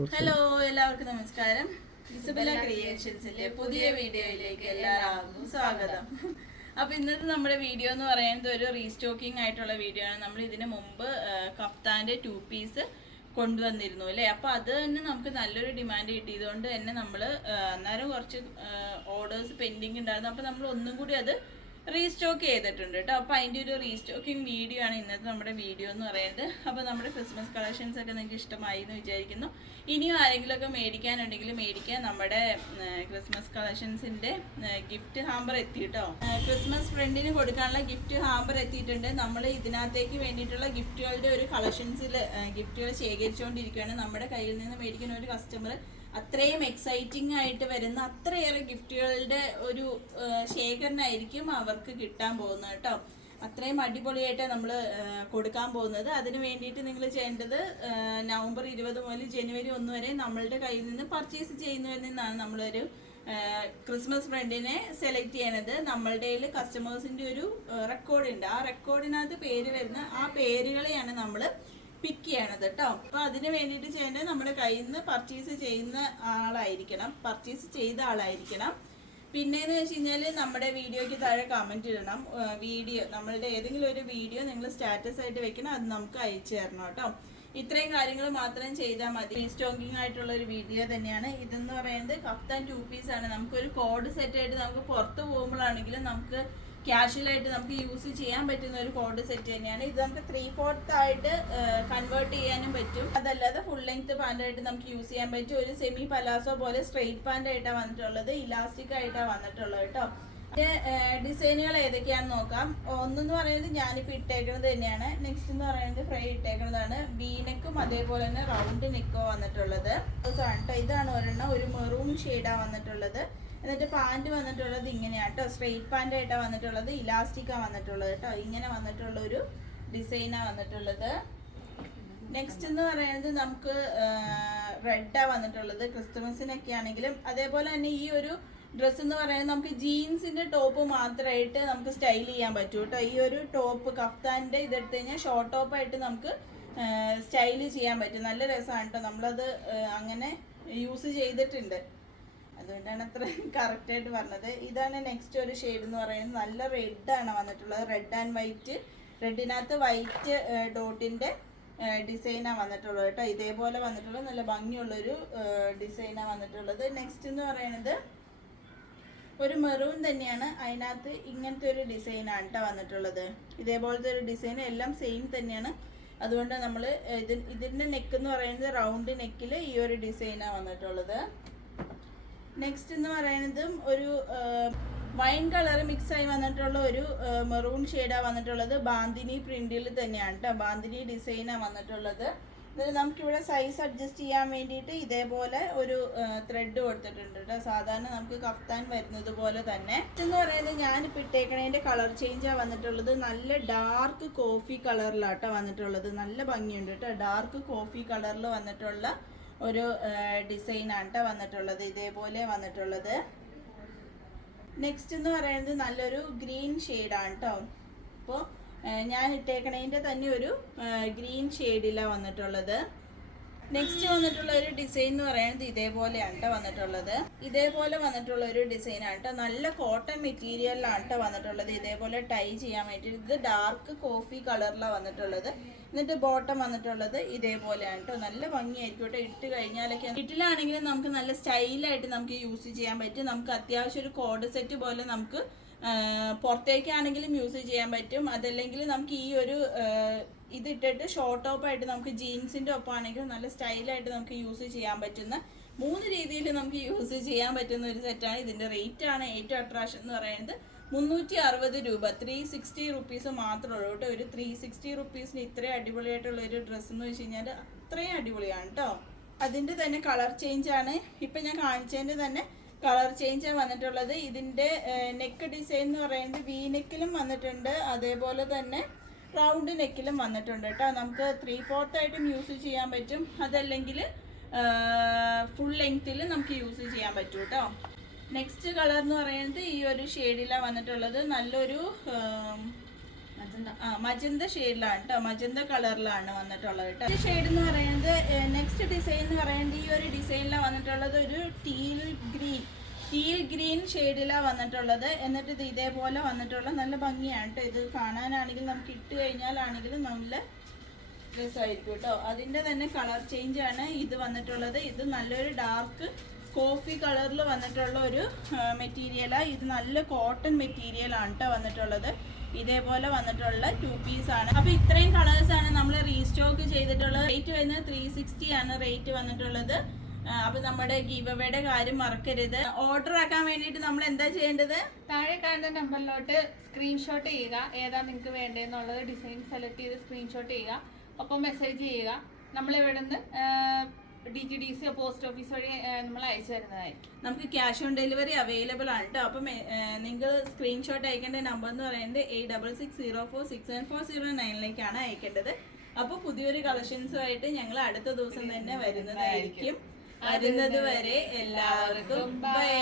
Hello, എല്ലാവർക്കും നമസ്കാരം. Isabella ക്രിയേഷൻസിന്റെ പുതിയ വീഡിയോയിലേക്ക് എല്ലാവർക്കും സ്വാഗതം. അപ്പൊ ഇന്നത്തെ നമ്മുടെ വീഡിയോ എന്ന് പറയുന്നത് ഒരു റീസ്റ്റോക്കിംഗ് ആയിട്ടുള്ള വീഡിയോ ആണ്. നമ്മൾ ഇതിനു മുമ്പ് കഫ്താന്റെ 2 പീസ് കൊണ്ടുവന്നിരുന്നു അല്ലേ. അപ്പൊ അത് തന്നെ നമുക്ക് നല്ലൊരു ഡിമാൻഡ് കിട്ടിയതുകൊണ്ട് തന്നെ നമ്മൾ അന്നേരം കുറച്ച് ഓർഡേഴ്സ് പെൻഡിങ് ഉണ്ടായിരുന്നു. അപ്പൊ നമ്മൾ ഒന്നും കൂടി അത് റീസ്റ്റോക്ക് ചെയ്തിട്ടുണ്ട് കേട്ടോ. അപ്പോൾ അതിൻ്റെ ഒരു റീസ്റ്റോക്കിംഗ് വീഡിയോ ആണ് ഇന്നത്തെ നമ്മുടെ വീഡിയോ എന്ന് പറയുന്നത്. അപ്പോൾ നമ്മുടെ ക്രിസ്മസ് കളക്ഷൻസ് ഒക്കെ നിങ്ങൾക്ക് ഇഷ്ടമായി എന്ന് വിചാരിക്കുന്നു. ഇനിയും ആരെങ്കിലുമൊക്കെ മേടിക്കാനുണ്ടെങ്കിൽ മേടിക്കാൻ. നമ്മുടെ ക്രിസ്മസ് കളക്ഷൻസിൻ്റെ ഗിഫ്റ്റ് ഹാമ്പർ എത്തി കേട്ടോ. ക്രിസ്മസ് ഫ്രണ്ടിന് കൊടുക്കാനുള്ള ഗിഫ്റ്റ് ഹാമ്പർ എത്തിയിട്ടുണ്ട്. നമ്മൾ ഇതിനകത്തേക്ക് വേണ്ടിയിട്ടുള്ള ഗിഫ്റ്റുകളുടെ ഒരു കളക്ഷൻസിൽ ഗിഫ്റ്റുകൾ ശേഖരിച്ചുകൊണ്ടിരിക്കുകയാണ്. നമ്മുടെ കയ്യിൽ നിന്ന് മേടിക്കുന്ന ഒരു കസ്റ്റമർ അത്രയും എക്സൈറ്റിംഗ് ആയിട്ട് വരുന്ന അത്രയേറെ ഗിഫ്റ്റുകളുടെ ഒരു ശേഖരണമായിരിക്കും അവർക്ക് കിട്ടാൻ പോകുന്നത് കേട്ടോ. അത്രയും അടിപൊളിയായിട്ടാണ് നമ്മൾ കൊടുക്കാൻ പോകുന്നത്. അതിന് വേണ്ടിയിട്ട് നിങ്ങൾ ചെയ്യേണ്ടത് നവംബർ 20 മുതൽ ജനുവരി 1 വരെ നമ്മളുടെ കയ്യിൽ നിന്ന് പർച്ചേസ് ചെയ്യുന്നവരിൽ നിന്നാണ് നമ്മളൊരു ക്രിസ്മസ് ഫ്രണ്ടിനെ സെലക്ട് ചെയ്യണത്. നമ്മളുടെ കയ്യിൽ കസ്റ്റമേഴ്സിൻ്റെ ഒരു റെക്കോർഡുണ്ട്. ആ റെക്കോർഡിനകത്ത് പേര് വരുന്ന ആ പേരുകളെയാണ് നമ്മൾ പിക്ക് ചെയ്യണത് കേട്ടോ. അപ്പോൾ അതിന് വേണ്ടിയിട്ട് ചെയ്യേണ്ടത് നമ്മുടെ കയ്യിൽ നിന്ന് പർച്ചേസ് ചെയ്ത ആളായിരിക്കണം. പിന്നെയെന്ന് വെച്ച് കഴിഞ്ഞാൽ നമ്മുടെ വീഡിയോയ്ക്ക് താഴെ കമൻറ്റ് ഇടണം. വീഡിയോ നമ്മളുടെ ഏതെങ്കിലും ഒരു വീഡിയോ നിങ്ങൾ സ്റ്റാറ്റസ് ആയിട്ട് വെക്കണം. അത് നമുക്ക് അയച്ചു തരണം കേട്ടോ. ഇത്രയും കാര്യങ്ങൾ മാത്രം ചെയ്താൽ മതി. റീസ്റ്റോക്കിംഗ് ആയിട്ടുള്ള ഒരു വീഡിയോ തന്നെയാണ് ഇതെന്ന് പറയുന്നത്. കഫ്താൻ 2 പീസ് ആണ്. നമുക്കൊരു കോഡ് സെറ്റായിട്ട് നമുക്ക് പുറത്ത് പോകുമ്പോഴാണെങ്കിലും നമുക്ക് ക്യാഷ്വലായിട്ട് നമുക്ക് യൂസ് ചെയ്യാൻ പറ്റുന്ന ഒരു കോഡ് സെറ്റ് തന്നെയാണ് ഇത്. നമുക്ക് 3/4 ആയിട്ട് കൺവേർട്ട് ചെയ്യാനും പറ്റും. അതല്ലാതെ ഫുൾ ലെങ്ത് പാൻ്റായിട്ട് നമുക്ക് യൂസ് ചെയ്യാൻ പറ്റും. ഒരു സെമി പലാസോ പോലെ സ്ട്രെയിറ്റ് പാൻ്റ് ആയിട്ടാണ് വന്നിട്ടുള്ളത്. ഇലാസ്റ്റിക് ആയിട്ടാണ് വന്നിട്ടുള്ളത് കേട്ടോ. ഡിസൈനുകൾ ഏതൊക്കെയാണെന്ന് നോക്കാം. ഒന്നെന്ന് പറയുന്നത് ഞാനിപ്പോൾ ഇട്ടേക്കുന്നത് തന്നെയാണ്. നെക്സ്റ്റ് എന്ന് പറയുന്നത് ഫ്രൈ ഇട്ടേക്കുന്നതാണ്. വീനെക്കും അതേപോലെ തന്നെ റൗണ്ട് നെക്കോ വന്നിട്ടുള്ളത് കേട്ടോ. ഇതാണ് ഒരെണ്ണം. ഒരു മെറൂൺ ഷെയ്ഡാണ് വന്നിട്ടുള്ളത്. എന്നിട്ട് പാൻറ് വന്നിട്ടുള്ളത് ഇങ്ങനെയാണ് കേട്ടോ. സ്ട്രെയിറ്റ് പാൻ്റ് ആയിട്ടാണ് വന്നിട്ടുള്ളത്. ഇലാസ്റ്റിക്കാണ് വന്നിട്ടുള്ളത് കേട്ടോ. ഇങ്ങനെ വന്നിട്ടുള്ള ഒരു ഡിസൈനാണ് വന്നിട്ടുള്ളത്. നെക്സ്റ്റ് എന്ന് പറയുന്നത് നമുക്ക് റെഡാണ് വന്നിട്ടുള്ളത്. ക്രിസ്മസിനൊക്കെ ആണെങ്കിലും അതേപോലെ തന്നെ ഈ ഒരു ഡ്രസ്സ് എന്ന് പറയുന്നത് നമുക്ക് ജീൻസിൻ്റെ ടോപ്പ് മാത്രമായിട്ട് നമുക്ക് സ്റ്റൈൽ ചെയ്യാൻ പറ്റും കേട്ടോ. ഈ ഒരു ടോപ്പ് കഫ്താൻ്റെ ഇതെടുത്ത് കഴിഞ്ഞാൽ ഷോർട്ട് ടോപ്പായിട്ട് നമുക്ക് സ്റ്റൈൽ ചെയ്യാൻ പറ്റും. നല്ല രസമാണ് കേട്ടോ. നമ്മളത് അങ്ങനെ യൂസ് ചെയ്തിട്ടുണ്ട്. അതുകൊണ്ടാണ് അത്ര കറക്റ്റായിട്ട് പറഞ്ഞത്. ഇതാണ് നെക്സ്റ്റ് ഒരു ഷെയ്ഡ് എന്ന് പറയുന്നത്. നല്ല റെഡാണ് വന്നിട്ടുള്ളത്. Red and white. റെഡിനകത്ത് വൈറ്റ് ഡോട്ടിൻ്റെ ഡിസൈനാണ് വന്നിട്ടുള്ളത് കേട്ടോ. ഇതേപോലെ വന്നിട്ടുള്ളത് നല്ല ഭംഗിയുള്ളൊരു ഡിസൈനാണ് വന്നിട്ടുള്ളത്. നെക്സ്റ്റ് എന്ന് പറയുന്നത് ഒരു മെറൂൺ തന്നെയാണ്. അതിനകത്ത് ഇങ്ങനത്തെ ഒരു ഡിസൈനാണ് കേട്ടോ വന്നിട്ടുള്ളത്. ഇതേപോലത്തെ ഒരു ഡിസൈൻ എല്ലാം സെയിം തന്നെയാണ്. അതുകൊണ്ട് നമ്മൾ ഇതിൻ്റെ നെക്ക് എന്ന് പറയുന്നത് റൗണ്ട് നെക്കിൽ ഈ ഒരു ഡിസൈനാണ് വന്നിട്ടുള്ളത്. നെക്സ്റ്റ് എന്ന് പറയുന്നതും ഒരു വൈൻ കളർ മിക്സായി വന്നിട്ടുള്ള ഒരു മെറൂൺ ഷെയ്ഡാണ് വന്നിട്ടുള്ളത്. ബാന്തിനി പ്രിന്റിൽ തന്നെയാണ് കേട്ടോ. ബാന്തിനി ഡിസൈനാണ് വന്നിട്ടുള്ളത്. എന്നിട്ട് നമുക്കിവിടെ സൈസ് അഡ്ജസ്റ്റ് ചെയ്യാൻ വേണ്ടിയിട്ട് ഇതേപോലെ ഒരു ത്രെഡ് കൊടുത്തിട്ടുണ്ട് കേട്ടോ. സാധാരണ നമുക്ക് കഫ്താൻ വരുന്നത് പോലെ തന്നെ. എന്ന് പറയുന്നത് ഞാനിപ്പോൾ ഇട്ടേക്കണതിൻ്റെ കളർ ചേഞ്ചാണ് വന്നിട്ടുള്ളത്. നല്ല ഡാർക്ക് കോഫി കളറിലാട്ടോ വന്നിട്ടുള്ളത്. നല്ല ഭംഗിയുണ്ട് കേട്ടോ. ഡാർക്ക് കോഫി കളറിൽ വന്നിട്ടുള്ള ഒരു ഡിസൈനാണ് കേട്ടോ വന്നിട്ടുള്ളത്. ഇതേപോലെ വന്നിട്ടുള്ളത്. നെക്സ്റ്റ് എന്ന് പറയുന്നത് നല്ലൊരു ഗ്രീൻ ഷെയ്ഡാണ് കേട്ടോ. അപ്പോൾ ഞാൻ ഇട്ടേക്കണതിൻ്റെ തന്നെ ഒരു ഗ്രീൻ ഷെയ്ഡിലാണ് വന്നിട്ടുള്ളത്. നെക്സ്റ്റ് വന്നിട്ടുള്ള ഒരു ഡിസൈൻ എന്ന് പറയുന്നത് ഇതേപോലെയാണ് കേട്ടോ വന്നിട്ടുള്ളത്. ഇതേപോലെ വന്നിട്ടുള്ള ഒരു ഡിസൈനാണ് കേട്ടോ. നല്ല കോട്ടൺ മെറ്റീരിയലിലാണ് കേട്ടോ വന്നിട്ടുള്ളത്. ഇതേപോലെ ടൈ ചെയ്യാൻ വേണ്ടിയിട്ട്. ഇത് ഡാർക്ക് കോഫി കളറിലാണ് വന്നിട്ടുള്ളത്. എന്നിട്ട് ബോട്ടം വന്നിട്ടുള്ളത് ഇതേപോലെയാണ് കേട്ടോ. നല്ല ഭംഗിയായിരിക്കും കേട്ടോ. ഇട്ട് കഴിഞ്ഞാലൊക്കെ വീട്ടിലാണെങ്കിലും നമുക്ക് നല്ല സ്റ്റൈലായിട്ട് നമുക്ക് യൂസ് ചെയ്യാൻ പറ്റും. നമുക്ക് അത്യാവശ്യം ഒരു കോഡ് സെറ്റ് പോലെ നമുക്ക് പുറത്തേക്കാണെങ്കിലും യൂസ് ചെയ്യാൻ പറ്റും. അതല്ലെങ്കിൽ നമുക്ക് ഈ ഒരു ഇതിട്ടിട്ട് ഷോർട്ട് ടോപ്പായിട്ട് നമുക്ക് ജീൻസിൻ്റെ ഒപ്പമാണെങ്കിലും നല്ല സ്റ്റൈലായിട്ട് നമുക്ക് യൂസ് ചെയ്യാൻ പറ്റുന്ന 3 രീതിയിൽ നമുക്ക് യൂസ് ചെയ്യാൻ പറ്റുന്ന ഒരു സെറ്റാണ്. ഇതിൻ്റെ റേറ്റാണ് ഏറ്റവും അട്രാക്ഷൻ എന്ന് പറയുന്നത് 360 രൂപ. 360 റുപ്പീസ് മാത്രമേ ഉള്ളൂ കേട്ടോ. ഒരു 360 റുപ്പീസിന് ഇത്രയും അടിപൊളിയായിട്ടുള്ള ഒരു ഡ്രസ്സ് എന്ന് വെച്ച് കഴിഞ്ഞാൽ അത്രയും അടിപൊളിയാണ് കേട്ടോ. അതിൻ്റെ തന്നെ കളർ ചേഞ്ചാണ് ഇപ്പം ഞാൻ കാണിച്ചതിൻ്റെ തന്നെ കളർ ചേഞ്ചാണ് വന്നിട്ടുള്ളത്. ഇതിൻ്റെ നെക്ക് ഡിസൈൻ എന്ന് പറയുന്നത് വി നെക്കിലും വന്നിട്ടുണ്ട്. അതേപോലെ തന്നെ റൗണ്ട് നെക്കിലും വന്നിട്ടുണ്ട് കേട്ടോ. നമുക്ക് 3/4 ആയിട്ടും യൂസ് ചെയ്യാൻ പറ്റും. അതല്ലെങ്കിൽ ഫുൾ ലെങ്ത്തിൽ നമുക്ക് യൂസ് ചെയ്യാൻ പറ്റും കേട്ടോ. നെക്സ്റ്റ് കളർ എന്ന് പറയുന്നത് ഈ ഒരു ഷെയ്ഡിലാണ് വന്നിട്ടുള്ളത്. നല്ലൊരു മജന്ത ഷെയ്ഡിലാണ് കേട്ടോ, മജന്ത കളറിലാണ് വന്നിട്ടുള്ളത് കേട്ടോ. ഈ ഷെയ്ഡ് എന്ന് പറയുന്നത് നെക്സ്റ്റ് ഡിസൈൻ എന്ന് പറയുന്നത് ഈ ഒരു ഡിസൈനിലാണ് വന്നിട്ടുള്ളത്. ഒരു ടീൽ ഗ്രീൻ ഷെയ്ഡിലാണ് വന്നിട്ടുള്ളത്. എന്നിട്ട് ഇത് ഇതേപോലെ വന്നിട്ടുള്ള നല്ല ഭംഗിയാണ് കേട്ടോ. ഇത് കാണാനാണെങ്കിലും നമുക്ക് ഇട്ട് കഴിഞ്ഞാലാണെങ്കിലും നല്ല രസമായിരിക്കും കേട്ടോ. അതിൻ്റെ തന്നെ കളർ ചേഞ്ച് ആണ് ഇത് വന്നിട്ടുള്ളത്. ഇത് നല്ലൊരു ഡാർക്ക് കോഫി കളറിൽ വന്നിട്ടുള്ള ഒരു മെറ്റീരിയലാണ്. ഇത് നല്ല കോട്ടൺ മെറ്റീരിയലാണ് കേട്ടോ വന്നിട്ടുള്ളത്. ഇതേപോലെ വന്നിട്ടുള്ള 2 പീസാണ്. അപ്പോൾ ഇത്രയും കളേഴ്സാണ് നമ്മൾ റീസ്റ്റോക്ക് ചെയ്തിട്ടുള്ളത്. റേറ്റ് വരുന്നത് 360 ആണ് റേറ്റ് വന്നിട്ടുള്ളത്. അപ്പോൾ നമ്മുടെ ഗിവ് അവേയുടെ കാര്യം മറക്കരുത്. ഓർഡർ ആക്കാൻ വേണ്ടിയിട്ട് നമ്മൾ എന്താ ചെയ്യേണ്ടത്? താഴെ കാണുന്ന നമ്പറിലോട്ട് സ്ക്രീൻഷോട്ട് ചെയ്യുക, ഏതാ നിങ്ങൾക്ക് വേണ്ടതെന്നുള്ളത് ഡിസൈൻ സെലക്ട് ചെയ്ത് സ്ക്രീൻഷോട്ട് ചെയ്യുക, ഒപ്പം മെസ്സേജ് ചെയ്യുക. നമ്മളിവിടെ നിന്ന് DTDC പോസ്റ്റ് ഓഫീസ് വഴി നമ്മൾ അയച്ചു തരുന്നതായിരിക്കും. നമുക്ക് ക്യാഷ് ഓൺ ഡെലിവറി അവൈലബിൾ ആണ് കേട്ടോ. അപ്പം നിങ്ങൾ സ്ക്രീൻഷോട്ട് അയക്കേണ്ട നമ്പർ എന്ന് പറയുന്നത് 8660467409 അയക്കേണ്ടത്. അപ്പോൾ പുതിയൊരു കളക്ഷൻസുമായിട്ട് ഞങ്ങൾ അടുത്ത ദിവസം തന്നെ വരുന്നതായിരിക്കും. വരുന്നത് വരെ എല്ലാവർക്കും ബൈ.